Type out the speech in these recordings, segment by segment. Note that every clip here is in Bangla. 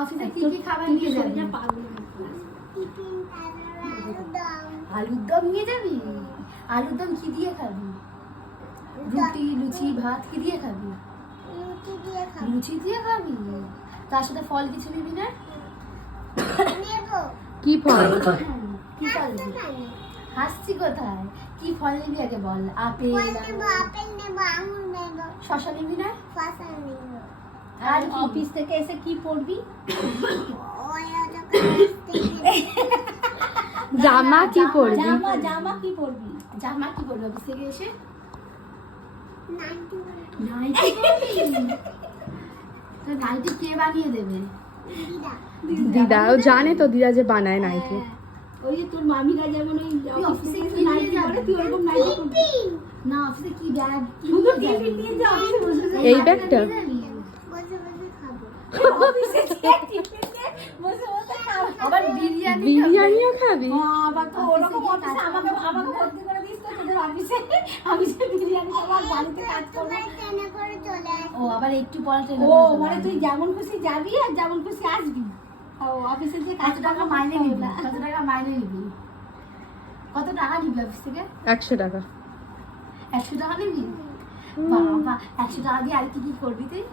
অফিসে কি কি খাবার নিয়ে যাবি? আলুর দম নিয়ে যাবি? আলুর দম কি দিয়ে খাবি? রুটি, লুচি, ভাত কি দিয়ে খাবি? লুচি দিয়ে খাবি। তার সাথে ফল কিছু নিবি না? কি ফল? কি ফল নিবি? হাসছি কোথায়? কি ফল নিবি আগে বল। আপেল, শসা নিবি না? আর অফিস থেকে এসে কি পড়বি? জামা কি পরবি? জামা কি পরবি? জামা কি পরবি অফিস থেকে এসে? নাইটি পরবি? তো নাইটি কে বানিয়ে দেবে? দিদা ও জানে তো, দিদা যে বানায় নাইটি। ওই যে তোর মামিরা যেমন ওই তুই অফিসে কি নাইটি নিয়ে পরে যাবি? তুই ওরকম নাইটি পরবি। না অফিসে কি ব্যাগ? শুধু টিফিন নিয়ে যা, অফিসে বসে যা। এই ব্যাগটা? অফিসে যে টিফিন নিয়ে বসে বসে খাও। আবার বিরিয়ানি বিরিয়ানিও খাবি? বাবা তো ওরকম অফিসে আমাকে ভর্তি করে দিস তো তোদের অফিসে। অফিসে বিরিয়ানি খাবার, বাড়িতে কাজ করবো। ও আবার একটু পরে ট্রেনে ও করে মানে চলে তুই যেমন খুশি যাবি আর যেমন খুশি আসবি। ও অফিসে যে কাজ কত টাকা মাইনে নিবি? কত টাকা মাইনে নিবি? কত টাকা নিবি অফিস থেকে? 100 টাকা। 100 টাকা নিবি? বাবা 100 টাকা দিয়ে আর কি কি করবি তুই?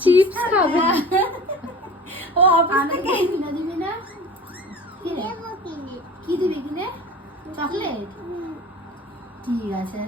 চিপস খাবো। ও অফিস আমাকে থেকে কিছু কিনে দিবি না? কি রে? কি দিবি কিনে? চকলেট? ঠিক আছে।